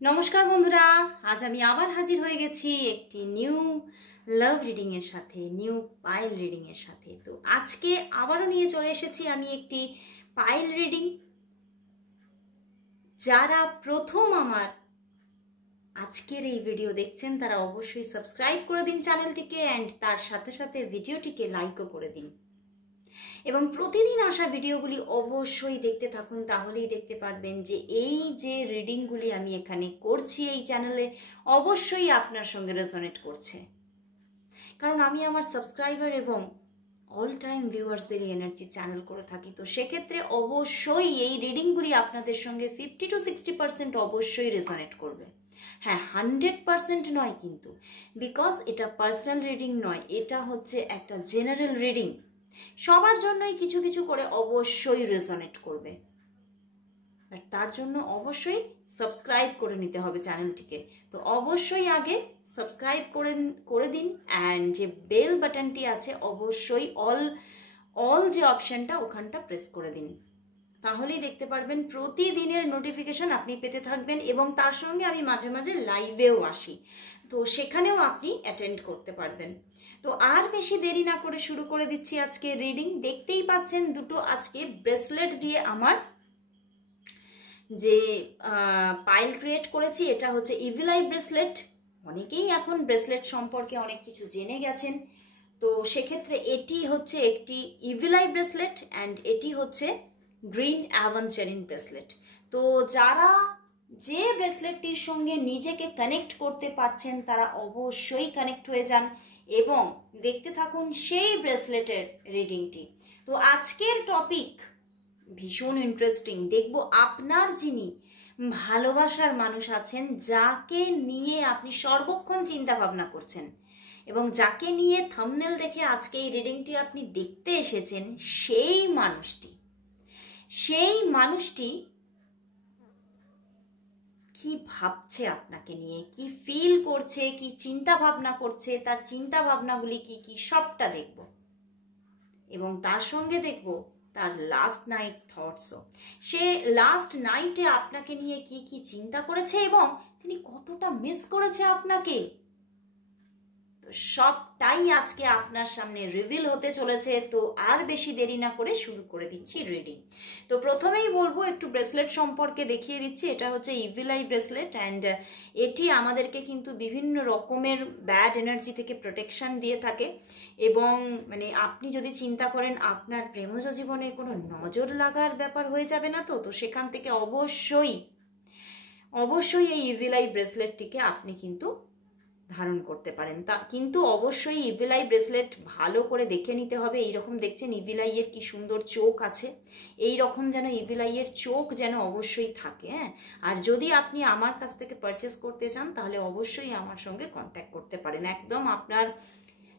নমস্কার বন্ধুরা, আজ আমি আবার হাজির হয়ে গেছি একটি নিউ লাভ রিডিং এর সাথে, নিউ পাইল রিডিং এর সাথে। তো আজকে আবারও নিয়ে চলে এসেছি আমি একটি পাইল রিডিং। যারা প্রথম আমার আজকের এই ভিডিও দেখছেন তারা অবশ্যই সাবস্ক্রাইব করে দিন চ্যানেলটিকে, অ্যান্ড তার সাথে সাথে ভিডিওটিকে লাইকও করে দিন এবং প্রতিদিন আসা ভিডিওগুলি অবশ্যই দেখতে থাকুন। তাহলেই দেখতে পারবেন যে এই যে রিডিংগুলি আমি এখানে করছি এই চ্যানেলে অবশ্যই আপনার সঙ্গে রেজোনেট করছে, কারণ আমি আমার সাবস্ক্রাইবার এবং অল টাইম ভিউয়ার্সদেরই এনার্জি চ্যানেল করে থাকি। তো সেক্ষেত্রে অবশ্যই এই রিডিংগুলি আপনাদের সঙ্গে 50 to 60% অবশ্যই রেজোনেট করবে। হ্যাঁ, 100% নয় কিন্তু, বিকজ এটা পার্সোনাল রিডিং নয়, এটা হচ্ছে একটা জেনারেল রিডিং। সবার জন্যই কিছু কিছু করে অবশ্যই রেজোনেট করবে, আর তার জন্য অবশ্যই সাবস্ক্রাইব করে নিতে হবে চ্যানেলটিকে। তো অবশ্যই আগে সাবস্ক্রাইব করে দিন, অ্যান্ড যে বেল বাটনটি আছে অবশ্যই অল যে অপশানটা ওখানটা প্রেস করে দিন। তাহলেই দেখতে পারবেন প্রতিদিনের নোটিফিকেশান আপনি পেতে থাকবেন, এবং তার সঙ্গে আমি মাঝে মাঝে লাইভেও আসি, তো সেখানেও আপনি অ্যাটেন্ড করতে পারবেন। তো আর বেশি দেরি না করে শুরু করে দিচ্ছি আজকে রিডিং। দেখতেই পাচ্ছেন দুটো আজকে ব্রেসলেট দিয়ে আমার যে পাইল ক্রিয়েট করেছি, এটা হচ্ছে ইভিল আই ব্রেসলেট। অনেকেই এখন ব্রেসলেট সম্পর্কে অনেক কিছু জেনে গেছেন, তো সেক্ষেত্রে এটি হচ্ছে একটি ইভিল আই ব্রেসলেট, অ্যান্ড এটি হচ্ছে গ্রিন অ্যাভেঞ্চারিন ব্রেসলেট। তো যারা যে ব্রেসলেটটির সঙ্গে নিজেকে কানেক্ট করতে পারছেন তারা অবশ্যই কানেক্ট হয়ে যান এবং দেখতে থাকুন সেই ব্রেসলেটের রিডিংটি। তো আজকের টপিক ভীষণ ইন্টারেস্টিং। দেখব আপনার যিনি ভালোবাসার মানুষ আছেন, যাকে নিয়ে আপনি সর্বক্ষণ চিন্তা ভাবনা করছেন এবং যাকে নিয়ে থাম্বনেল দেখে আজকে এই রিডিংটি আপনি দেখতে এসেছেন, সেই মানুষটি কি ভাবছে আপনাকে নিয়ে, কি ফিল করছে, কি চিন্তা ভাবনা করছে, তার চিন্তা ভাবনাগুলি কি কি সবটা দেখব, এবং তার সঙ্গে দেখব তার লাস্ট নাইট থটসও। সে লাস্ট নাইটে আপনাকে নিয়ে কি কি চিন্তা করেছে এবং তিনি কতটা মিস করেছে আপনাকে। তো সবটাই আজকে আপনার সামনে রিভিল হতে চলেছে। তো আর বেশি দেরি না করে শুরু করে দিচ্ছি রিডিং। তো প্রথমেই বলবো একটু ব্রেসলেট সম্পর্কে দেখিয়ে দিচ্ছি। এটা হচ্ছে ইভিল আই ব্রেসলেট, অ্যান্ড এটি আমাদেরকে কিন্তু বিভিন্ন রকমের ব্যাড এনার্জি থেকে প্রোটেকশন দিয়ে থাকে, এবং মানে আপনি যদি চিন্তা করেন আপনার প্রেমজ জীবনে কোনো নজর লাগার ব্যাপার হয়ে যাবে না, তো সেখান থেকে অবশ্যই এই ইভিল আই ব্রেসলেটটিকে আপনি কিন্তু ধারণ করতে পারেন। তা কিন্তু অবশ্যই ইভিল আই ব্রেসলেট ভালো করে দেখে নিতে হবে। এইরকম দেখছেন ইভিল আইয়ের কি সুন্দর চোখ আছে, এই রকম যেন ইভিল আইয়ের চোখ যেন অবশ্যই থাকে। হ্যাঁ, আর যদি আপনি আমার কাছ থেকে পারচেস করতে চান তাহলে অবশ্যই আমার সঙ্গে কন্ট্যাক্ট করতে পারেন। একদম আপনার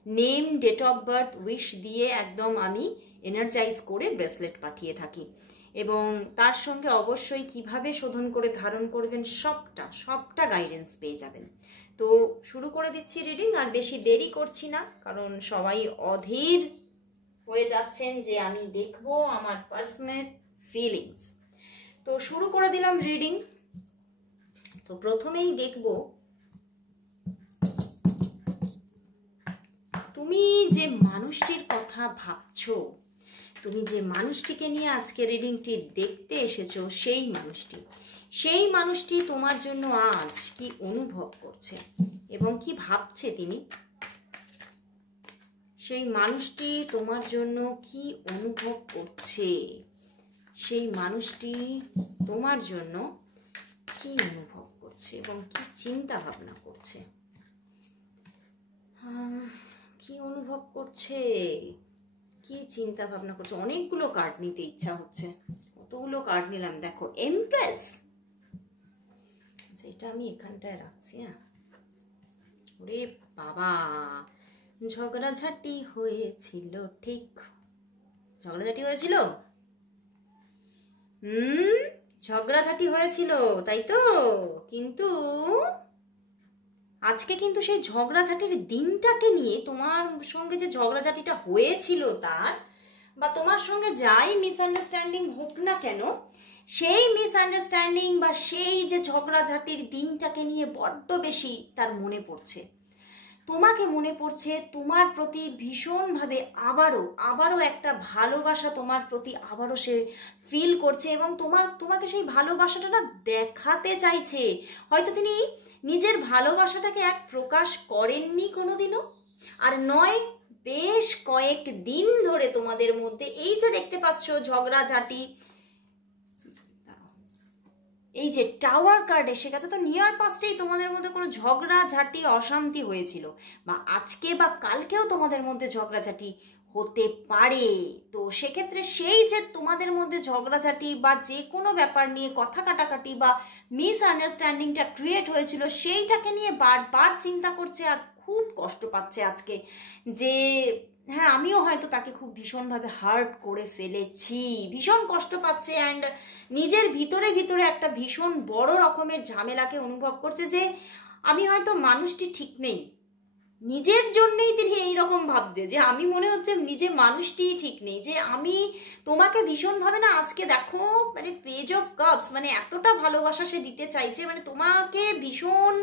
name, date of birth, wish দিয়ে একদম আমি এনার্জাইজ করে ব্রেসলেট পাঠিয়ে থাকি, এবং তার সঙ্গে অবশ্যই কিভাবে শোধন করে ধারণ করবেন সবটা গাইডেন্স পেয়ে যাবেন। তো শুরু করে দিচ্ছি রিডিং, আর বেশি দেরি করছি না, কারণ সবাই অধীর হয়ে যাচ্ছেন যে আমি দেখব আমার পার্সোনাল ফিলিংস। তো শুরু করে দিলাম রিডিং। তো প্রথমেই দেখব তুমি যে মানুষটির কথা ভাবছো, তুমি যে মানুষটিকে নিয়ে আজকে রিডিংটি দেখতে এসেছো, সেই মানুষটি তোমার জন্য আজ কি অনুভব করছে এবং কি ভাবছে তিনি। সেই মানুষটি তোমার জন্য কি অনুভব করছে, সেই মানুষটি তোমার জন্য কি অনুভব করছে এবং কি চিন্তা ভাবনা করছে। কি অনুভব করছে, কি চিন্তা ভাবনা করছে। অনেকগুলো কার্ড নিতে ইচ্ছা হচ্ছে, কতগুলো কার্ড নিলাম দেখো। এমপ্রেস, আচ্ছা এটা আমি এখানটায় রাখছি। হ্যাঁ, ওরে বাবা, ঝগড়াঝাটি হয়েছিল, ঠিক ঝগড়াঝাটি হয়েছিল, ঝগড়াঝাটি হয়েছিল তাই তো। কিন্তু আজকে কিন্তু সেই ঝগড়াঝাটির দিনটাকে নিয়ে, তোমার সঙ্গে যে ঝগড়াঝাটিটা হয়েছিল তার, বা তোমার সঙ্গে যাই মিসআন্ডারস্ট্যান্ডিং হোক না কেন, সেই মিসআন্ডারস্ট্যান্ডিং বা সেই যে ঝগড়াঝাটির দিনটাকে নিয়ে বড্ড বেশি তার মনে পড়ছে। তোমাকে মনে পড়ছে, তোমার প্রতি ভীষণভাবে আবারও একটা ভালোবাসা তোমার প্রতি আবারও সে ফিল করছে এবং তোমাকে সেই ভালোবাসাটা না দেখাতে চাইছে। হয়তো তিনি নিজের ভালোবাসাটাকে এক প্রকাশ করেননি কোনোদিনও, আর নয় বেশ কয়েক দিন ধরে তোমাদের মধ্যে এই যে দেখতে পাচ্ছ ঝগড়াঝাটি, এই যে টাওয়ার কার্ড এসে গেছে, তো নিয়ার পাস্টেই তোমাদের মধ্যে কোনো ঝগড়াঝাটি অশান্তি হয়েছিল, বা আজকে বা কালকেও তোমাদের মধ্যে ঝগড়াঝাটি হতে পারে। তো সেক্ষেত্রে সেই যে তোমাদের মধ্যে ঝগড়াঝাটি বা যে কোনো ব্যাপার নিয়ে কথা কাটাকাটি বা মিসআন্ডারস্ট্যান্ডিংটা ক্রিয়েট হয়েছিল, সেইটাকে নিয়ে বারবার চিন্তা করছে আর খুব কষ্ট পাচ্ছে আজকে, যে হ্যাঁ আমিও হয়তো তাকে খুব ভীষণভাবে হার্ট করে ফেলেছি, ভীষণ কষ্ট পাচ্ছে অ্যান্ড নিজের ভিতরে ভিতরে একটা ভীষণ বড় রকমের ঝামেলাকে অনুভব করছে যে আমি হয়তো মানুষটি ঠিক নেই। নিজের জন্যেই তিনি এইরকম ভাবছে যে আমি মনে হচ্ছে নিজে মানুষটিই ঠিক নেই, যে আমি তোমাকে ভীষণভাবে না আজকে দেখো মানে পেজ অফ কাপস, মানে এতটা ভালোবাসা সে দিতে চাইছে, মানে তোমাকে ভীষণ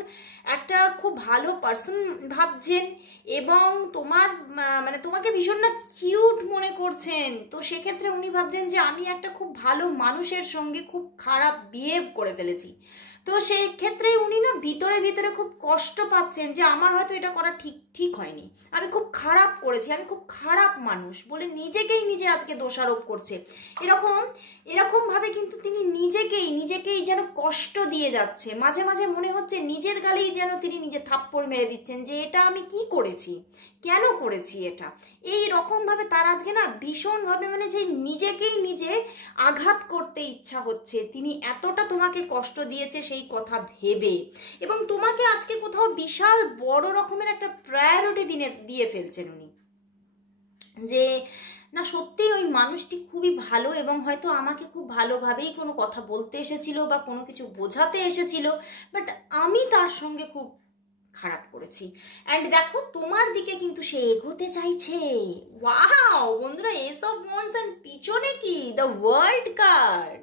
একটা খুব ভালো পার্সন ভাবছেন এবং তোমার মানে তোমাকে ভীষণ না কিউট মনে করছেন। তো সেক্ষেত্রে উনি ভাবছেন যে আমি একটা খুব ভালো মানুষের সঙ্গে খুব খারাপ বিহেভ করে ফেলেছি। তো সেই ক্ষেত্রে উনি না ভিতরে ভিতরে খুব কষ্ট পাচ্ছেন যে আমার হয়তো এটা করা ঠিক হয়নি, আমি খুব খারাপ করেছি, আমি খুব খারাপ মানুষ বলে নিজেকেই নিজে আজকে দোষারোপ করছে। এরকমভাবে কিন্তু তিনি নিজেকেই যেন কষ্ট দিয়ে যাচ্ছে। মাঝে মাঝে মনে হচ্ছে নিজের গালেই যেন তিনি নিজে থাপ্পড় মেরে দিচ্ছেন যে এটা আমি কি করেছি, কেন করেছি এটা। এই রকমভাবে তার আজকে না ভীষণভাবে মানে যে নিজেকেই নিজে আঘাত করতে ইচ্ছা হচ্ছে, তিনি এতটা তোমাকে কষ্ট দিয়েছে সেই কথা ভেবে, এবং তোমাকে আজকে কোথাও বিশাল বড় রকমের একটা প্রায়োরিটি দিয়ে ফেলছেন উনি, যে না সত্যি ওই মানুষটি খুবই ভালো এবং হয়তো আমাকে খুব ভালোভাবেই কোনো কথা বলতে এসেছিল বা কোনো কিছু বোঝাতে এসেছিল, বাট আমি তার সঙ্গে খুব খারাপ করেছি। অ্যান্ড দেখো তোমার দিকে কিন্তু সে এগোতে চাইছে। ওয়াও বন্ধুরা, এস অফ ওয়ান্ডস এন্ড পিছনে কি দ্য ওয়ার্ল্ড কার্ড।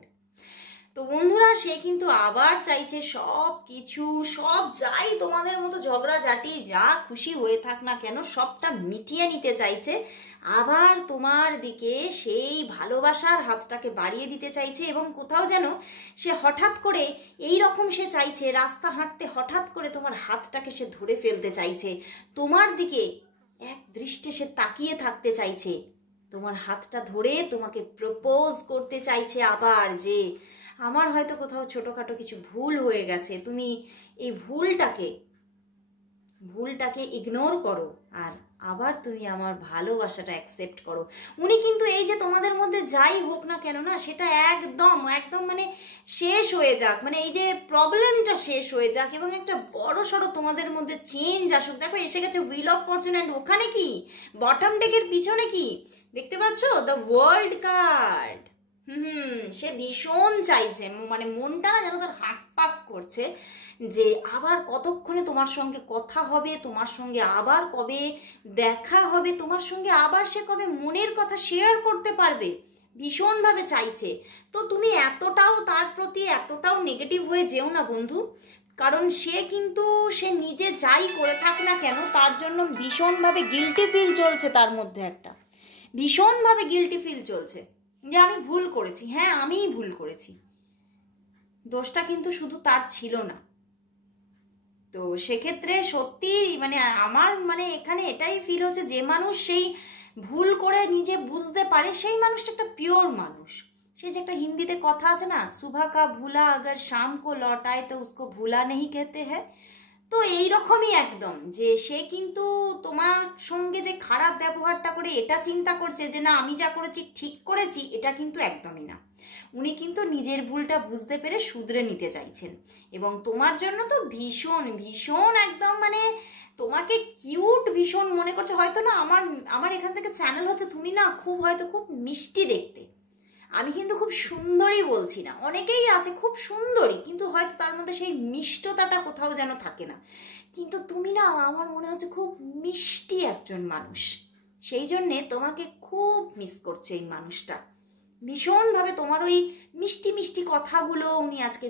তো বন্ধুরা সে কিন্তু আবার চাইছে সব কিছু, সব যাই তোমাদের মতো ঝগড়াঝাটি যা খুশি হয়ে থাক না কেন সবটা মিটিয়ে নিতে চাইছে, আবার তোমার দিকে সেই ভালোবাসার হাতটাকে বাড়িয়ে দিতে চাইছে, এবং কোথাও যেন সে হঠাৎ করে এই রকম সে চাইছে রাস্তা হাঁটতে হঠাৎ করে তোমার হাতটাকে সে ধরে ফেলতে চাইছে, তোমার দিকে এক দৃষ্টে সে তাকিয়ে থাকতে চাইছে, তোমার হাতটা ধরে তোমাকে প্রপোজ করতে চাইছে আবার, যে আমার হয়তো কোথাও ছোটোখাটো কিছু ভুল হয়ে গেছে, তুমি এই ভুলটাকে ইগনোর করো আর আবার তুমি আমার ভালোবাসাটা অ্যাকসেপ্ট করো। উনি কিন্তু এই যে তোমাদের মধ্যে যাই হোক না কেন না সেটা একদম মানে শেষ হয়ে যাক, মানে এই যে প্রবলেমটা শেষ হয়ে যাক এবং একটা বড় সড়ো তোমাদের মধ্যে চেঞ্জ আসুক। দেখো এসে গেছে হুইল অফ ফরচুন, অ্যান্ড ওখানে কি বটম ডেকের পিছনে কি দেখতে পাচ্ছ, দ্য ওয়ার্ল্ড কার্ড। সে ভীষণ চাইছে, মানে মনটা না যেন তার হাঁকপাক করছে যে আবার কতক্ষণে তোমার সঙ্গে কথা হবে, তোমার সঙ্গে আবার কবে দেখা হবে, তোমার সঙ্গে আবার সে কবে মনের কথা শেয়ার করতে পারবে, ভীষণভাবে চাইছে। তো তুমি তার প্রতি এতটাও নেগেটিভ হয়ে যেও না বন্ধু, কারণ সে নিজে যাই করে থাক না কেন তার জন্য ভীষণভাবে গিল্টি ফিল চলছে, তার মধ্যে একটা ভীষণভাবে গিল্টি ফিল চলছে যে আমি ভুল করেছি। হ্যাঁ আমিই ভুল করেছি, দোষটা কিন্তু শুধু তার ছিল না। তো সেক্ষেত্রে সত্যি মানে আমার মানে এখানে এটাই ফিল হচ্ছে, যে মানুষ সেই ভুল করে নিজে বুঝতে পারে সেই মানুষটা একটা পিওর মানুষ। সেই যে একটা হিন্দিতে কথা আছে না, সুবহ কা ভুলা अगर शाम को लौटाए तो उसको भूला नहीं कहते हैं। তো এইরকমই একদম, যে সে কিন্তু তোমার সঙ্গে যে খারাপ ব্যবহারটা করে এটা চিন্তা করছে যে না আমি যা করেছি ঠিক করেছি, এটা কিন্তু একদমই না। উনি কিন্তু নিজের ভুলটা বুঝতে পেরে শুধরে নিতে চাইছেন, এবং তোমার জন্য তো ভীষণ ভীষণ একদম মানে তোমাকে কিউট ভীষণ মনে করছে। হয়তো না আমার এখান থেকে চ্যানেল হচ্ছে তুমি না খুব হয়তো খুব মিষ্টি দেখতে, আমি কিন্তু খুব সুন্দরী বলছি না, অনেকেই আছে খুব সুন্দরী কিন্তু হয়তো তার মধ্যে সেই মিষ্টতাটা কোথাও যেন থাকে না, কিন্তু তুমি না আমার মনে হচ্ছে খুব মিষ্টি একজন মানুষ, সেই জন্যে তোমাকে খুব মিস করছে এই মানুষটা। ভীষণভাবে তোমার ওই মিষ্টি মিষ্টি কথাগুলো উনি আজকে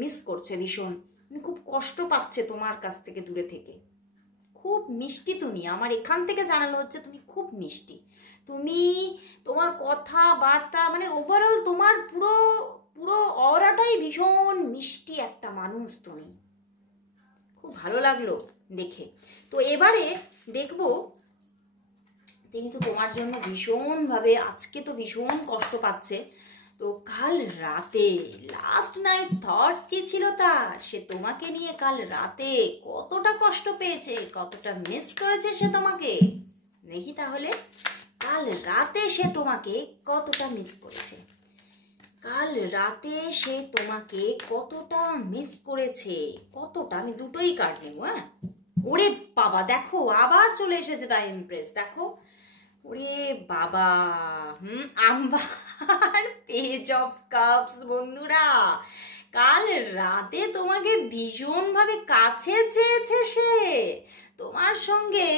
মিস করছে ভীষণ। উনি খুব কষ্ট পাচ্ছে তোমার কাছ থেকে দূরে থেকে। খুব মিষ্টি তুমি, আমার এখান থেকে জানানো হচ্ছে তুমি খুব মিষ্টি। তুমি তোমার কথাবার্তা মানে ওভারঅল তোমার পুরো পুরো অরাটাই ভীষণ মিষ্টি একটা মানুষ তুমি। খুব ভালো লাগলো দেখে। তো এবারে দেখবো তিনি তো তোমার জন্য ভীষণভাবে আজকে তো ভীষণ কষ্ট পাচ্ছে। তো কাল রাতে লাস্ট নাইট থটস কি ছিল তার, সে তোমাকে নিয়ে কাল রাতে কতটা কষ্ট পেয়েছে, কতটা মিস করেছে সে তোমাকে। দেখি তাহলে কাল রাতে সে তোমাকে কতটা মিস করেছে। কাল রাতে সে তোমাকে কতটা মিস করেছে, কতটা। আমি দুটোই কার্ড নেব। হ্যাঁ, ওরে বাবা দেখো আবার চলে এসেছে দ্য এমপ্রেস। দেখো ওরে বাবা, আম্বার পেজ অফ কাপস। বন্ধুরা কাল রাতে তোমাকে ভীষণভাবে কাছে চেয়েছে সে, তোমার সঙ্গে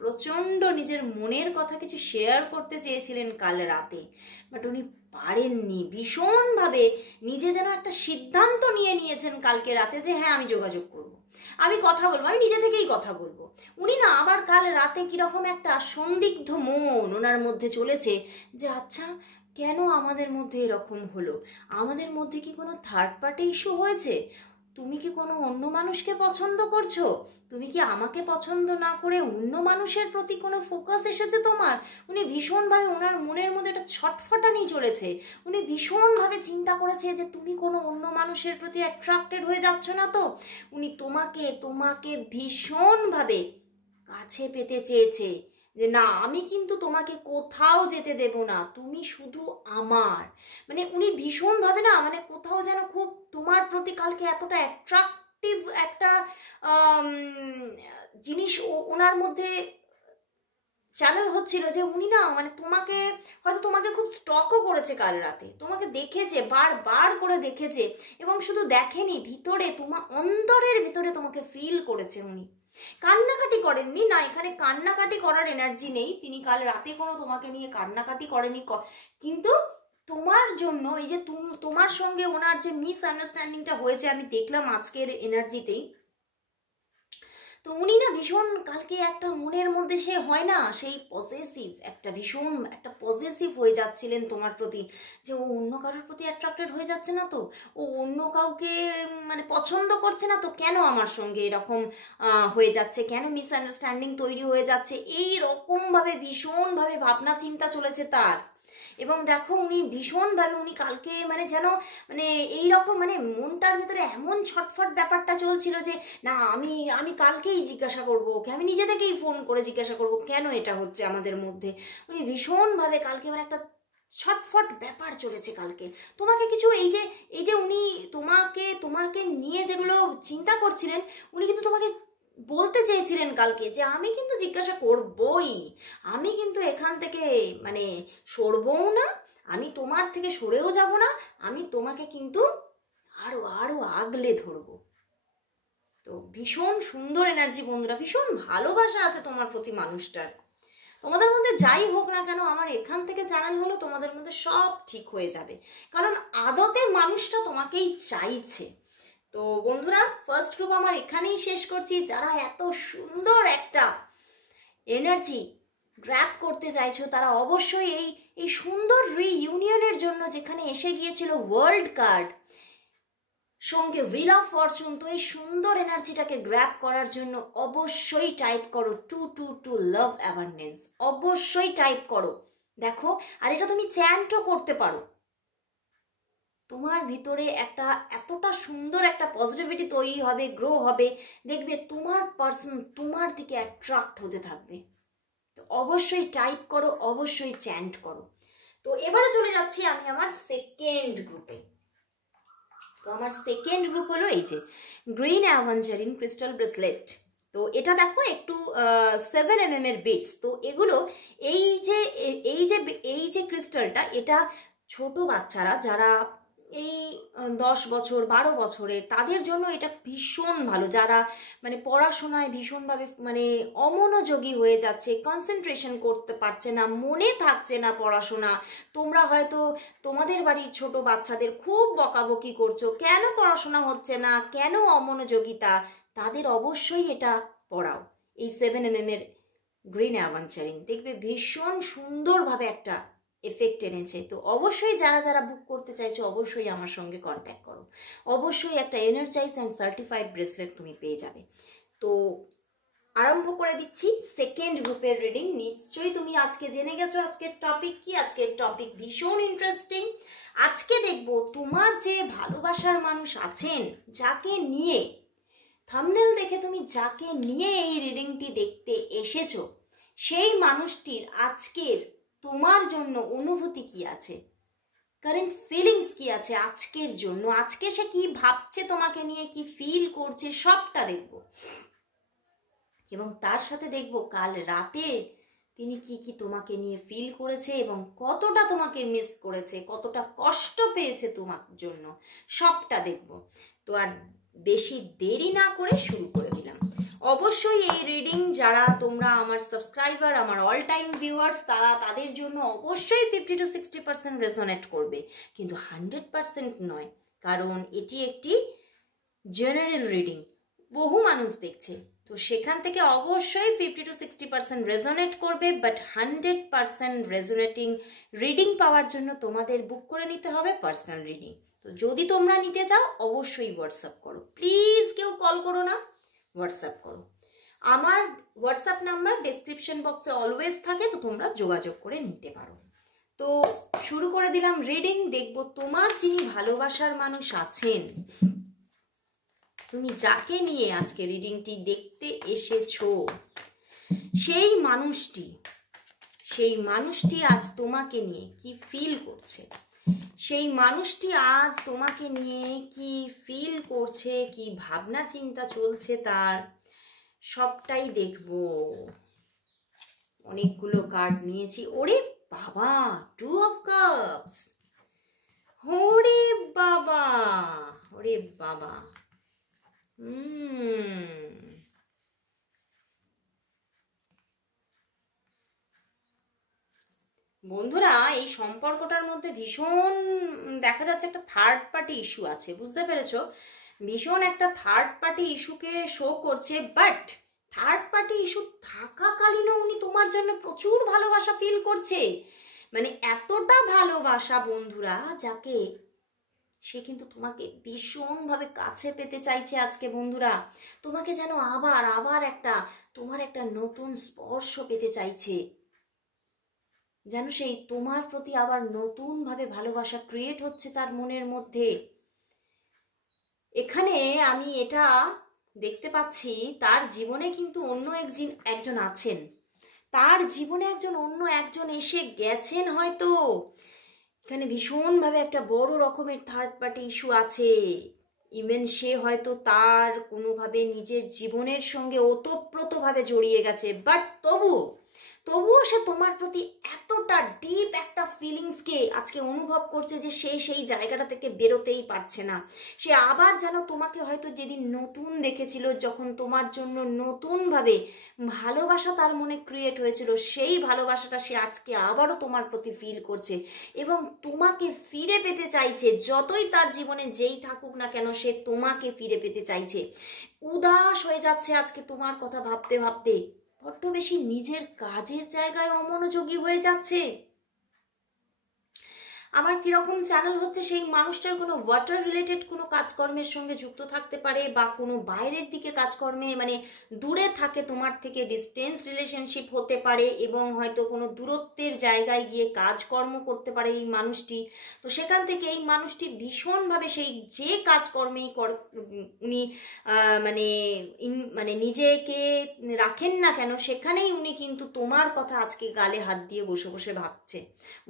প্রচণ্ড নিজের মনের কথা কিছু শেয়ার করতে চেয়েছিলেন কাল রাতে, বাট উনি পারেননি। ভীষণভাবে নিজে যেন একটা সিদ্ধান্ত নিয়েছেন কালকে রাতে যে হ্যাঁ আমি যোগাযোগ করব, আমি কথা বলবো, আমি নিজে থেকেই কথা বলবো। উনি না আবার কাল রাতে কীরকম একটা সন্দিগ্ধ মন ওনার মধ্যে চলেছে যে আচ্ছা কেন আমাদের মধ্যে এরকম হলো, আমাদের মধ্যে কি কোনো থার্ড পার্টি ইস্যু হয়েছে, তুমি কি কোনো অন্য মানুষকে পছন্দ করছো, তুমি কি আমাকে পছন্দ না করে অন্য মানুষের প্রতি কোনো ফোকাস এসেছে তোমার। উনি ভীষণভাবে ওনার মনের মধ্যে একটা ছটফটানি চলেছে। উনি ভীষণভাবে চিন্তা করেছে যে তুমি কোনো অন্য মানুষের প্রতি অ্যাট্রাক্টেড হয়ে যাচ্ছ না তো। উনি তোমাকে ভীষণভাবে কাছে পেতে চেয়েছে যে না আমি কিন্তু তোমাকে কোথাও যেতে দেব না, তুমি শুধু আমার। মানে উনি ভীষণভাবে না মানে কোথাও যেন খুব তোমার প্রতি কালকে এতটা অ্যাট্রাকটিভ একটা জিনিস ওনার মধ্যে চ্যানেল হচ্ছিল যে উনি না মানে তোমাকে খুব স্টকও করেছে কাল রাতে, তোমাকে দেখেছে, বারবার করে দেখেছে, এবং শুধু দেখেনি ভিতরে তোমার অন্তরের ভিতরে তোমাকে ফিল করেছে। উনি কান্নাকাটি করেননি না, এখানে কান্নাকাটি করার এনার্জি নেই, তিনি কাল রাতে কোনো তোমাকে নিয়ে কান্নাকাটি করেনি, কিন্তু তোমার জন্য এই যে তোমার সঙ্গে ওনার যে মিসআন্ডারস্ট্যান্ডিংটা হয়েছে আমি দেখলাম আজকের এনার্জিতেই। তো উনি না ভীষণ কালকে একটা মনের মধ্যে সে হয় না সেই পজেসিভ একটা ভীষণ একটা পজেসিভ হয়ে যাচ্ছিলেন তোমার প্রতি, যে ও অন্য কারোর প্রতি অ্যাট্রাক্টেড হয়ে যাচ্ছে না তো, ও অন্য কাউকে মানে পছন্দ করছে না তো, কেন আমার সঙ্গে এরকম হয়ে যাচ্ছে, কেন মিসআন্ডারস্ট্যান্ডিং তৈরি হয়ে যাচ্ছে, এই রকমভাবে ভীষণভাবে ভাবনা চিন্তা চলেছে তার। এবং দেখো উনি ভীষণভাবে উনি কালকে মানে যেন মানে এইরকম মানে মনটার ভিতরে এমন ছটফট ব্যাপারটা চলছিল যে না আমি কালকেই জিজ্ঞাসা করবো ওকে, আমি নিজে থেকেই ফোন করে জিজ্ঞাসা করবো কেন এটা হচ্ছে আমাদের মধ্যে। উনি ভীষণভাবে কালকে মানে একটা ছটফট ব্যাপার চলেছে কালকে তোমাকে কিছু এই যে উনি তোমাকে নিয়ে যেগুলো চিন্তা করছিলেন উনি কিন্তু তোমাকে বলতে চেয়েছিলেন কালকে যে আমি কিন্তু জিজ্ঞাসা করবই, আমি কিন্তু এখান থেকে মানে সরবও না, আমি তোমার থেকে সরেও যাব না, আমি তোমাকে কিন্তু আরো আরো আগলে ধরবো। তো ভীষণ সুন্দর এনার্জি বন্ধুরা, ভীষণ ভালোবাসা আছে তোমার প্রতি মানুষটার। তোমাদের মধ্যে যাই হোক না কেন আমার এখান থেকে চ্যানেল হলো তোমাদের মধ্যে সব ঠিক হয়ে যাবে, কারণ আদতে মানুষটা তোমাকেই চাইছে। তো বন্ধুরা ফার্স্ট গ্রুপ আমার এখানেই শেষ করছি। যারা এত সুন্দর একটা এনার্জি গ্র্যাব করতে চাইছো তারা অবশ্যই এই সুন্দর রিইউনিয়নের জন্য যেখানে এসে গিয়েছিল ওয়ার্ল্ড কার্ড সঙ্গে হুইল অফ ফরচুন, তো এই সুন্দর এনার্জিটাকে গ্র্যাব করার জন্য অবশ্যই টাইপ করো 222 লাভ অ্যাবান্ডেন্স, অবশ্যই টাইপ করো। দেখো আর এটা তুমি চ্যান্টও করতে পারো, তোমার ভিতরে একটা এতটা সুন্দর একটা পজিটিভিটি তৈরি হবে, গ্রো হবে, দেখবে তোমার পার্সন তোমার দিকে অ্যাট্রাক্ট হতে থাকবে। তো অবশ্যই টাইপ করো, অবশ্যই চ্যান্ট করো। তো এবারে চলে যাচ্ছি আমি আমার সেকেন্ড গ্রুপে। তো আমার সেকেন্ড গ্রুপ হলো এই যে গ্রিন অ্যাভাঞ্জারিন ক্রিস্টাল ব্রেসলেট। তো এটা দেখো একটু 7 mm এর বিটস। তো এগুলো এই যে ক্রিস্টালটা এটা ছোট বাচ্চারা যারা এই 10 বছর 12 বছরের, তাদের জন্য এটা ভীষণ ভালো। যারা মানে পড়াশোনায় ভীষণভাবে মানে অমনোযোগী হয়ে যাচ্ছে, কনসেন্ট্রেশন করতে পারছে না, মনে থাকছে না পড়াশোনা। তোমরা হয়তো তোমাদের বাড়ির ছোট বাচ্চাদের খুব বকাবকি করছো, কেন পড়াশোনা হচ্ছে না, কেন অমনোযোগিতা, তাদের অবশ্যই এটা পড়াও। এই 7mm এর গ্রিন অ্যাভাঞ্চারিন দেখবে ভীষণ সুন্দরভাবে একটা এফেক্ট এনেছে। তো অবশ্যই যারা যারা বুক করতে চাইছো অবশ্যই আমার সঙ্গে কন্ট্যাক্ট করো। অবশ্যই একটা এনার্জাইজ অ্যান্ড সার্টিফাইড ব্রেসলেট তুমি পেয়ে যাবে। তো আরম্ভ করে দিচ্ছি সেকেন্ড গ্রুপের রিডিং। নিশ্চয়ই তুমি আজকে জেনে গেছো আজকের টপিক কি। আজকের টপিক ভীষণ ইন্টারেস্টিং। আজকে দেখব তোমার যে ভালোবাসার মানুষ আছেন, যাকে নিয়ে থাম্বনেল দেখে তুমি যাকে নিয়ে এই রিডিংটি দেখতে এসেছো, সেই মানুষটির আজকের তোমার জন্য অনুভূতি কি আছে, কারেন্ট ফিলিংস কি আছে আজকের জন্য, আজকে সে কি ভাবছে তোমাকে নিয়ে, কি ফিল করছে, সবটা দেখব। এবং তার সাথে দেখব কাল রাতে তিনি কি কি তোমাকে নিয়ে ফিল করেছে এবং কতটা তোমাকে মিস করেছে, কতটা কষ্ট পেয়েছে তোমার জন্য, সবটা দেখব। তো আর বেশি দেরি না করে শুরু করে দিলাম। অবশ্যই এই রিডিং যারা তোমরা আমার সাবস্ক্রাইবার, আমার অল টাইম ভিউয়ার্স, তাদের জন্য অবশ্যই 50 to 60% রেজোনেট করবে, কিন্তু 100% নয়, কারণ এটি একটি জেনারেল রিডিং, বহু মানুষ দেখছে। তো সেখান থেকে অবশ্যই 50 to 60% রেজোনেট করবে, বাট 100% রেজোনেটিং রিডিং পাওয়ার জন্য তোমাদের বুক করে নিতে হবে পার্সোনাল রিডিং। তো যদি তোমরা নিতে চাও অবশ্যই হোয়াটসঅ্যাপ করো, প্লিজ কেউ কল করো না, হোয়াটসঅ্যাপ করো। আমার হোয়াটসঅ্যাপ নাম্বার ডেসক্রিপশন বক্সে অলওয়েজ থাকে, তো তোমরা যোগাযোগ করে নিতে পারো। তো শুরু করে দিলাম রিডিং। দেখব তোমার যিনি ভালোবাসার মানুষ আছেন, তুমি যাকে নিয়ে আজকে রিডিংটি দেখতে এসেছো, সেই মানুষটি আজ তোমাকে নিয়ে কি ফিল করছে, সেই মানুষটি আজ তোমাকে নিয়ে কি ফিল করছে, কি ভাবনা চিন্তা চলছে তার, সবটাই দেখব। অনেকগুলো কার্ড নিয়েছি। ওরে বাবা, 2 of Cups, ওরে বাবা, ওরে বাবা। বন্ধুরা, এই সম্পর্কটার মধ্যে ভীষণ দেখা যাচ্ছে একটা থার্ড পার্টি ইস্যু আছে, বুঝতে পেরেছো? ভীষণ একটা থার্ড পার্টি ইস্যুকে শো করছে, বাট থার্ড পার্টি ইস্যু থাকাকালীনও উনি তোমার জন্য প্রচুর ভালোবাসা ফিল করছে। মানে এতটা ভালোবাসা বন্ধুরা, যাকে সে কিন্তু তোমাকে ভীষণভাবে কাছে পেতে চাইছে আজকে বন্ধুরা। তোমাকে যেন আবার একটা তোমার একটা নতুন স্পর্শ পেতে চাইছে, যেন সেই তোমার প্রতি আবার নতুনভাবে ভালোবাসা ক্রিয়েট হচ্ছে তার মনের মধ্যে। এখানে আমি এটা দেখতে পাচ্ছি, তার জীবনে কিন্তু অন্য একজন আছেন, তার জীবনে অন্য একজন এসে গেছেন হয়তো। এখানে ভীষণভাবে একটা বড় রকমের থার্ড পার্টি ইস্যু আছে। ইভেন সে হয়তো তার কোনোভাবে নিজের জীবনের সঙ্গে ওতপ্রোতভাবে জড়িয়ে গেছে, বাট তবুও সে তোমার প্রতি এতটা ডিপ একটা ফিলিংসকে আজকে অনুভব করছে যে সে সেই জায়গাটা থেকে বেরোতেই পারছে না। সে আবার যেন তোমাকে হয়তো যেদিন নতুন দেখেছিল, যখন তোমার জন্য নতুনভাবে ভালোবাসা তার মনে ক্রিয়েট হয়েছিল, সেই ভালোবাসাটা সে আজকে আবারও তোমার প্রতি ফিল করছে এবং তোমাকে ফিরে পেতে চাইছে। যতই তার জীবনে যেই থাকুক না কেন, সে তোমাকে ফিরে পেতে চাইছে। উদাস হয়ে যাচ্ছে আজকে তোমার কথা ভাবতে ভাবতে, বড্ড বেশি নিজের কাজের জায়গায় অমনোযোগী হয়ে যাচ্ছে। আমার কিরকম চ্যানেল হচ্ছে, সেই মানুষটার কোনো ওয়াটার রিলেটেড কোনো কাজকর্মের সঙ্গে যুক্ত থাকতে পারে, বা কোনো বাইরের দিকে কাজকর্মে মানে দূরে থাকে তোমার থেকে, ডিস্টেন্স রিলেশনশিপ হতে পারে, এবং হয়তো কোনো দূরত্বের জায়গায় গিয়ে কাজকর্ম করতে পারে এই মানুষটি। তো সেখান থেকে এই মানুষটি ভীষণভাবে সেই যে কাজকর্মেই উনি মানে নিজেকে রাখেন না কেন, সেখানেই উনি কিন্তু তোমার কথা আজকে গালে হাত দিয়ে বসে বসে ভাবছে।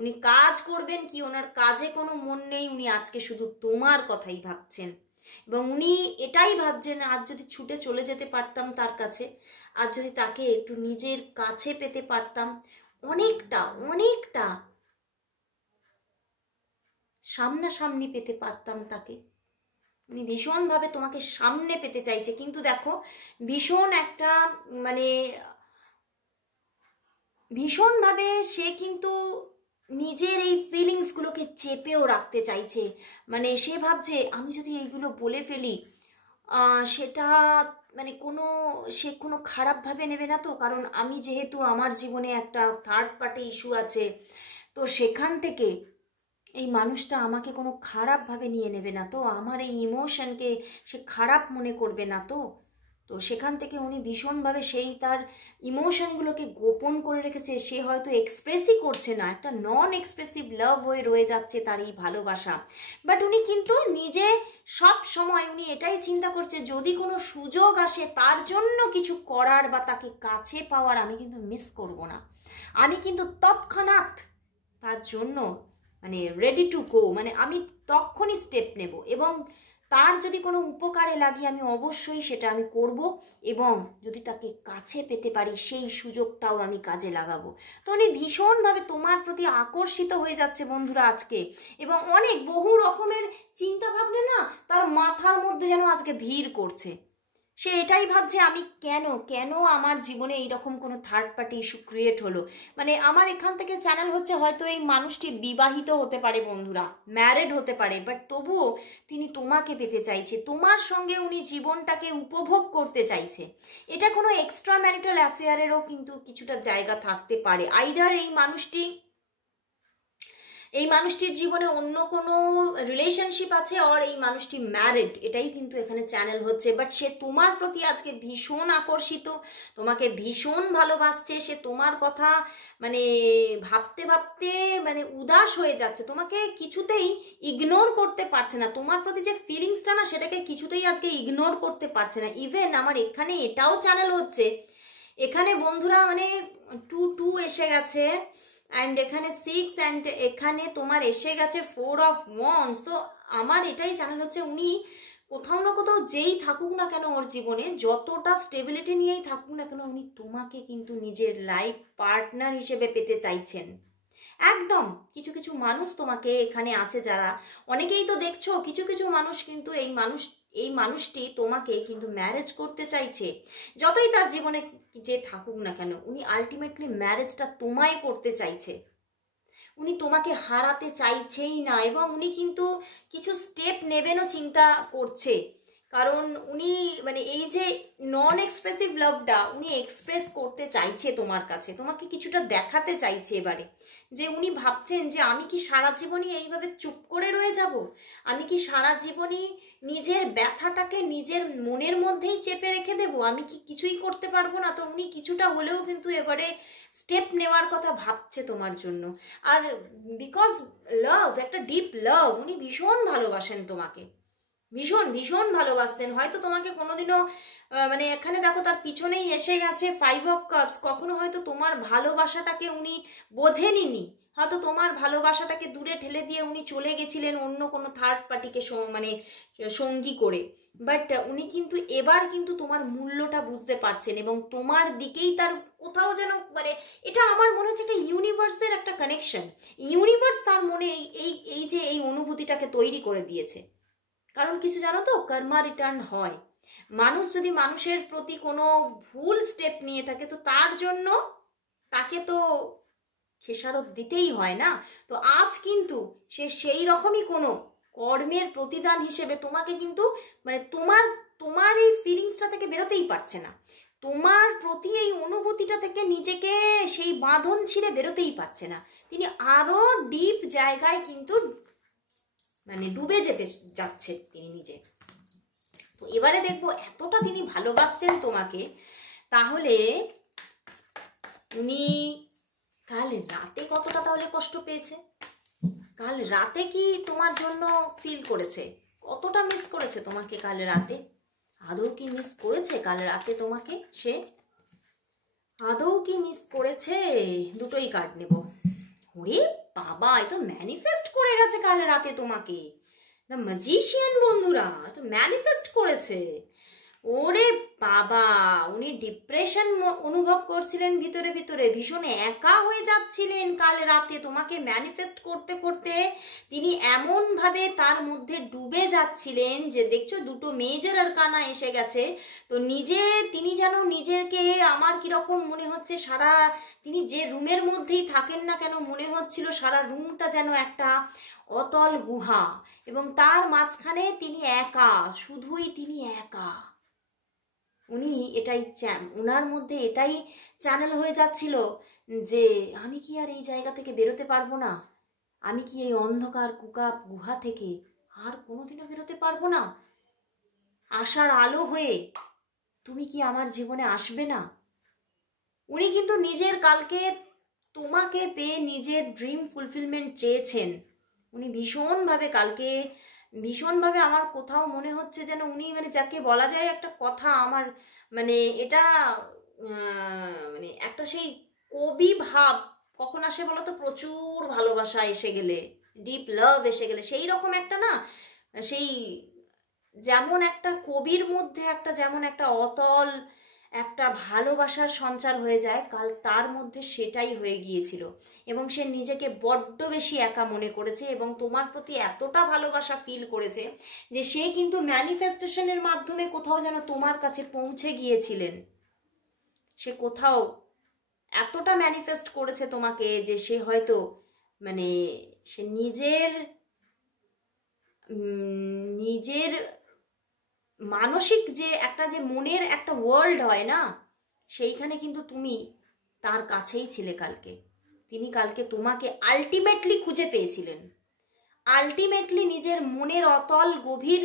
উনি কাজ করবেন কি, ওনার কাজে কোনো মন নেই, উনি আজকে শুধু তোমার কথাই ভাবছেন। এবং উনি এটাই ভাবছেন, আজ যদি ছুটে চলে যেতে পারতাম তার কাছে, আজ যদি তাকে একটু নিজের কাছে পেতে পারতাম, অনেকটা সামনাসামনি পেতে পারতাম তাকে। উনি ভীষণভাবে তোমাকে সামনে পেতে চাইছে, কিন্তু দেখো ভীষণ একটা মানে ভীষণভাবে সে কিন্তু নিজের এই ফিলিংসগুলোকে চেপেও রাখতে চাইছে। মানে সে ভাবছে আমি যদি এইগুলো বলে ফেলি সেটা মানে সে কোনো খারাপভাবে নেবে না তো, কারণ আমি যেহেতু আমার জীবনে একটা থার্ড পার্টি ইস্যু আছে, তো সেখান থেকে এই মানুষটা আমাকে কোনো খারাপভাবে নিয়ে নেবে না তো, আমার এই ইমোশনকে সে খারাপ মনে করবে না তো। তো সেখান থেকে উনি ভীষণভাবে সেই তার ইমোশনগুলোকে গোপন করে রেখেছে। সে হয়তো এক্সপ্রেসই করছে না, একটা নন এক্সপ্রেসিভ লাভ হয়ে রয়ে যাচ্ছে তার এই ভালোবাসা। বাট উনি কিন্তু নিজে সব সময় উনি এটাই চিন্তা করছে যদি কোনো সুযোগ আসে তার জন্য কিছু করার বা তাকে কাছে পাওয়ার, আমি কিন্তু মিস করব না, আমি কিন্তু তৎক্ষণাৎ তার জন্য মানে রেডি টু গো, মানে আমি তখনই স্টেপ নেব, এবং তার যদি কোনো উপকারে লাগি আমি অবশ্যই সেটা আমি করব, এবং যদি তাকে কাছে পেতে পারি সেই সুযোগটাও আমি কাজে লাগাবো। তো উনি ভীষণভাবে তোমার প্রতি আকর্ষিত হয়ে যাচ্ছে বন্ধুরা আজকে, এবং অনেক বহু রকমের চিন্তা ভাবনা না তার মাথার মধ্যে যেন আজকে ভিড় করছে। সে এটাই ভাবছে আমি কেন আমার জীবনে এইরকম কোনো থার্ড পার্টি ইস্যু ক্রিয়েট হলো। মানে আমার এখান থেকে চ্যানেল হচ্ছে হয়তো এই মানুষটি বিবাহিত হতে পারে বন্ধুরা, ম্যারিড হতে পারে, বাট তবুও তিনি তোমাকে পেতে চাইছে, তোমার সঙ্গে উনি জীবনটাকে উপভোগ করতে চাইছে। এটা কোনো এক্সট্রা ম্যারিটাল অ্যাফেয়ারেরও কিন্তু কিছুটা জায়গা থাকতে পারে। আইদার এই মানুষটির জীবনে অন্য কোনো রিলেশনশিপ আছে, আর এই মানুষটি ম্যারিড, এটাই কিন্তু এখানে চ্যানেল হচ্ছে। বাট সে তোমার প্রতি আজকে ভীষণ আকর্ষিত, তোমাকে ভীষণ ভালোবাসছে, সে তোমার কথা মানে ভাবতে ভাবতে মানে উদাস হয়ে যাচ্ছে, তোমাকে কিছুতেই ইগনোর করতে পারছে না, তোমার প্রতি যে ফিলিংসটা না সেটাকে কিছুতেই আজকে ইগনোর করতে পারছে না। ইভেন আমার এখানে এটাও চ্যানেল হচ্ছে, এখানে বন্ধুরা মানে 2 এসে গেছে, অ্যান্ড এখানে 6, অ্যান্ড এখানে তোমার এসে গেছে 4 অফ ওয়ান্ডস। তো আমার এটাই চ্যানেল হচ্ছে উনি কোথাও না কোথাও যেই থাকুক না কেন ওর জীবনে, যতটা স্টেবিলিটি নিয়েই থাকুক না কেন, উনি তোমাকে কিন্তু নিজের লাইফ পার্টনার হিসেবে পেতে চাইছেন। একদম কিছু মানুষ তোমাকে এখানে আছে যারা, অনেকেই তো দেখছো, কিছু মানুষ কিন্তু এই মানুষটি তোমাকে কিন্তু ম্যারেজ করতে চাইছে। যতই তার জীবনে যে থাকুক না কেন, উনি আলটিমেটলি ম্যারেজটা তোমায় করতে চাইছে, উনি তোমাকে হারাতে চাইছেই না, এবং উনি কিন্তু কিছু স্টেপ নেবেনও চিন্তা করছে, কারণ উনি মানে এই যে নন এক্সপ্রেসিভ লাভটা উনি এক্সপ্রেস করতে চাইছে তোমার কাছে, তোমাকে কিছুটা দেখাতে চাইছে এবারে, যে উনি ভাবছেন যে আমি কি সারা জীবনই এইভাবে চুপ করে রয়ে যাব, আমি কি সারা জীবনই নিজের ব্যথাটাকে নিজের মনের মধ্যেই চেপে রেখে দেব, আমি কি কিছুই করতে পারবো না। তো উনি কিছুটা হলেও কিন্তু এবারে স্টেপ নেওয়ার কথা ভাবছে তোমার জন্য। আর বিকজ লাভ, একটা ডিপ লাভ, উনি ভীষণ ভালোবাসেন তোমাকে, ভীষণ ভালোবাসছেন। হয়তো তোমাকে কোনোদিনও মানে এখানে দেখো তার পিছনেই এসে গেছে 5 অফ কাপস, কখনো হয়তো তোমার ভালোবাসাটাকে উনি বোঝেননি, হয়তো তোমার ভালোবাসাটাকে দূরে ঠেলে দিয়ে উনি চলে গেছিলেন অন্য কোনো থার্ড পার্টিকে মানে সঙ্গী করে। বাট উনি কিন্তু এবার কিন্তু তোমার মূল্যটা বুঝতে পারছেন, এবং তোমার দিকেই তার কোথাও যেন মানে এটা আমার মনে হচ্ছে একটা ইউনিভার্সের একটা কানেকশন, ইউনিভার্স তার মনে এই যে এই অনুভূতিটাকে তৈরি করে দিয়েছে। কারণ কিছু জানো তো, কর্মা রিটার্ন হয়, মানুষ যদি মানুষের প্রতি কোনো ভুল স্টেপ নিয়ে থাকে তো তার জন্য তাকে তো খেসারত দিতেই হয় না। তো আজ কিন্তু সে সেই রকমই কোনো কর্মের প্রতিদান হিসেবে তোমাকে কিন্তু মানে তোমার এই ফিলিংসটা থেকে বেরোতেই পারছে না, তোমার প্রতি এই অনুভূতিটা থেকে নিজেকে সেই বাঁধন ছিঁড়ে বেরোতেই পারছে না, তিনি আরো ডিপ জায়গায় কিন্তু মানে ডুবে যেতে যাচ্ছে তিনি নিজে। তো এবারে দেখবো এতটা তিনি ভালোবাসছেন তোমাকে, তাহলে উনি কাল রাতে কতটা তাহলে কষ্ট পেয়েছে, কাল রাতে কি তোমার জন্য ফিল করেছে, কতটা মিস করেছে তোমাকে কাল রাতে, আদৌ কি মিস করেছে কাল রাতে তোমাকে, সে আদৌ কি মিস করেছে? দুটোই কার্ড নেব। ওরে বাবা, এ তো ম্যানিফেস্ট করে গেছে কাল রাতে তোমাকে, দ্য ম্যাজিশিয়ান বন্ধুরা, তো ম্যানিফেস্ট করেছে। ওরে বাবা, উনি ডিপ্রেশন অনুভব করছিলেন ভিতরে ভিতরে, ভীষণ একা হয়ে যাচ্ছিলেন কাল রাতে। তোমাকে ম্যানিফেস্ট করতে করতে তিনি এমনভাবে তার মধ্যে ডুবে যাচ্ছিলেন যে দেখছো দুটো মেজর আরকানা এসে গেছে। তো তিনি যেন নিজেকে, আমার কিরকম মনে হচ্ছে, সারা তিনি যে রুমের মধ্যেই থাকেন না কেন মনে হচ্ছিল সারা রুমটা যেন একটা অতল গুহা, এবং তার মাঝখানে তিনি একা, শুধুই তিনি একা। উনি ওনার মধ্যে এটাই চ্যানেল হয়ে যাচ্ছিল যে আমি কি আর এই জায়গা থেকে বেরোতে পারবো না, আমি কি এই অন্ধকার কুকাপ গুহা থেকে আর কোনোদিনও বেরোতে পারবো না, আশার আলো হয়ে তুমি কি আমার জীবনে আসবে না। উনি কিন্তু নিজের কালকে তোমাকে পেয়ে নিজের ড্রিম ফুলফিলমেন্ট চেয়েছেন। উনি ভীষণভাবে আমার কোথাও মনে হচ্ছে যেন উনি মানে যাকে বলা যায় একটা কথা, আমার মানে এটা মানে একটা সেই কবি ভাব কখন আসে বলো তো, প্রচুর ভালোবাসা এসে গেলে, ডিপ লাভ এসে গেলে, সেই রকম একটা না, সেই যেমন একটা কবির মধ্যে যেমন একটা অতল একটা ভালোবাসার সঞ্চার হয়ে যায়, কাল তার মধ্যে সেটাই হয়ে গিয়েছিল। এবং সে নিজেকে বড্ড বেশি একা মনে করেছে এবং তোমার প্রতি এতটা ভালোবাসা ফিল করেছে যে সে কিন্তু ম্যানিফেস্টেশনের মাধ্যমে কোথাও যেন তোমার কাছে পৌঁছে গিয়েছিলেন। সে কোথাও এতটা ম্যানিফেস্ট করেছে তোমাকে যে সে হয়তো মানে সে নিজের মানসিক যে মনের একটা ওয়ার্ল্ড হয় না, সেইখানে কিন্তু তুমি তার কাছেই ছিলে কালকে। তিনি কালকে তোমাকে আলটিমেটলি খুঁজে পেয়েছিলেন, আলটিমেটলি নিজের মনের অতল গভীর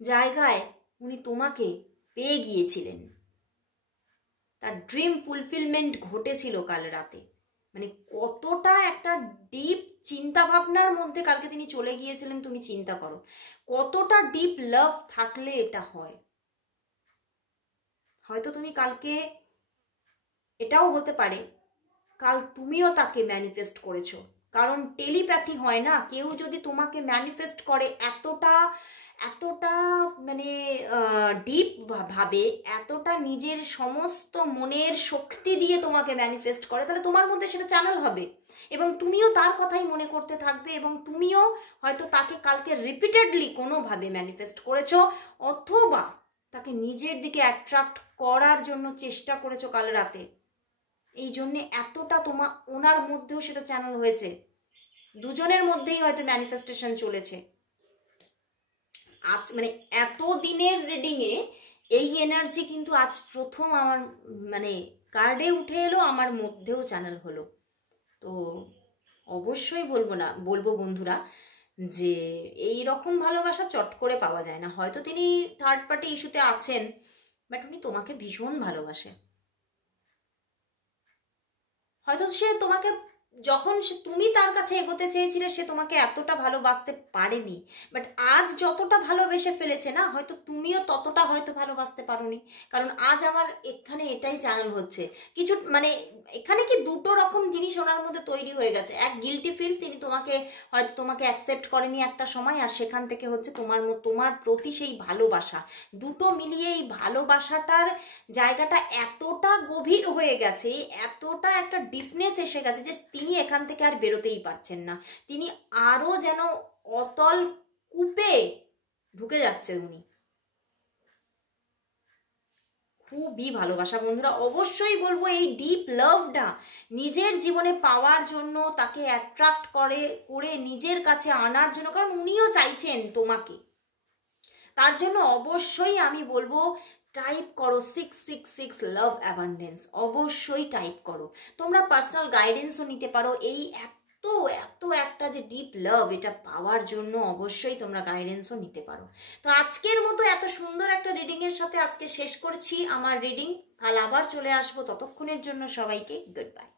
জায়গায় উনি তোমাকে পেয়ে গিয়েছিলেন। তার ড্রিম ফুলফিলমেন্ট ঘটেছিল কাল রাতে। মানে কতটা একটা ডিপ চিন্তা ভাবনার মধ্যে কালকে তিনি চলে গিয়েছিলেন, তুমি চিন্তা করো কতটা ডিপ লাভ থাকলে এটা হয়। হয়তো তুমি কালকে, এটাও হতে পারে কাল তুমিও তাকে ম্যানিফেস্ট করেছো, কারণ টেলিপ্যাথি হয় না, কেউ যদি তোমাকে ম্যানিফেস্ট করে এতটা মানে ডিপ ভাবে, এতটা নিজের সমস্ত মনের শক্তি দিয়ে তোমাকে ম্যানিফেস্ট করে, তাহলে তোমার মধ্যে সেটা চ্যানেল হবে এবং তুমিও তার কথাই মনে করতে থাকবে এবং তুমিও হয়তো তাকে কালকে রিপিটেডলি কোনোভাবে ম্যানিফেস্ট করেছো, অথবা তাকে নিজের দিকে অ্যাট্রাক্ট করার জন্য চেষ্টা করেছো কাল রাতে। এই জন্যে এতটা ওনার মধ্যেও সেটা চ্যানেল হয়েছে, দুজনের মধ্যেই হয়তো ম্যানিফেস্টেশন চলেছে। আজ মানে এত দিনের রিডিংয়ে এই এনার্জি কিন্তু আজ প্রথম আমার মানে কার্ডে উঠে এলো, আমার মধ্যেও চ্যানেল হলো। তো অবশ্যই বলবো বন্ধুরা যে এই রকম ভালোবাসা চট করে পাওয়া যায় না। হয়তো তিনি থার্ড পার্টি ইস্যুতে আছেন, বাট উনি তোমাকে ভীষণ ভালোবাসে। হয়তো সে তোমাকে যখন তুমি তার কাছে এগোতে চেয়েছিলে সে তোমাকে এতটা ভালোবাসতে পারেনি, বাট আজ যতটা ভালোবেসে ফেলেছে না, হয়তো তুমিও ততটা হয়তো ভালোবাসতে পারোনি। কারণ আজ আমার এখানে এটাই চ্যানেল হচ্ছে, কিছু মানে এখানে কি দুটো রকম জিনিস ওনার মধ্যে তৈরি হয়ে গেছে। এক গিল্টি ফিল, তিনি হয়তো তোমাকে অ্যাকসেপ্ট করেনি একটা সময়, আর সেখান থেকে হচ্ছে তোমার প্রতি সেই ভালোবাসা, দুটো মিলিয়ে এই ভালোবাসাটার জায়গাটা এতটা গভীর হয়ে গেছে, এতটা একটা ডিপনেস এসে গেছে যে তিনি এখান থেকে আর বেরোতেই পারছেন না। তিনি আরো যেন অতল কূপে ঢুকে যাচ্ছে উনি। খুবই ভালোবাসা বন্ধুরা, অবশ্যই বলবো এই ডিপ লাভটা নিজের জীবনে পাওয়ার জন্য, তাকে অ্যাট্রাক্ট করে নিজের কাছে আনার জন্য, কারণ উনিও চাইছেন তোমাকে, তার জন্য অবশ্যই আমি বলবো টাইপ করো 666 লাভ অ্যাবান্ডেন্স, অবশ্যই টাইপ করো। তোমরা পার্সোনাল গাইডেন্সও নিতে পারো এই এত একটা যে ডিপ লাভ এটা পাওয়ার জন্য, অবশ্যই তোমরা গাইডেন্সও নিতে পারো। তো আজকের মতো এত সুন্দর একটা রিডিংয়ের সাথে আজকে শেষ করছি আমার রিডিং। কাল আবার চলে আসবো, ততক্ষণের জন্য সবাইকে গুড বাই।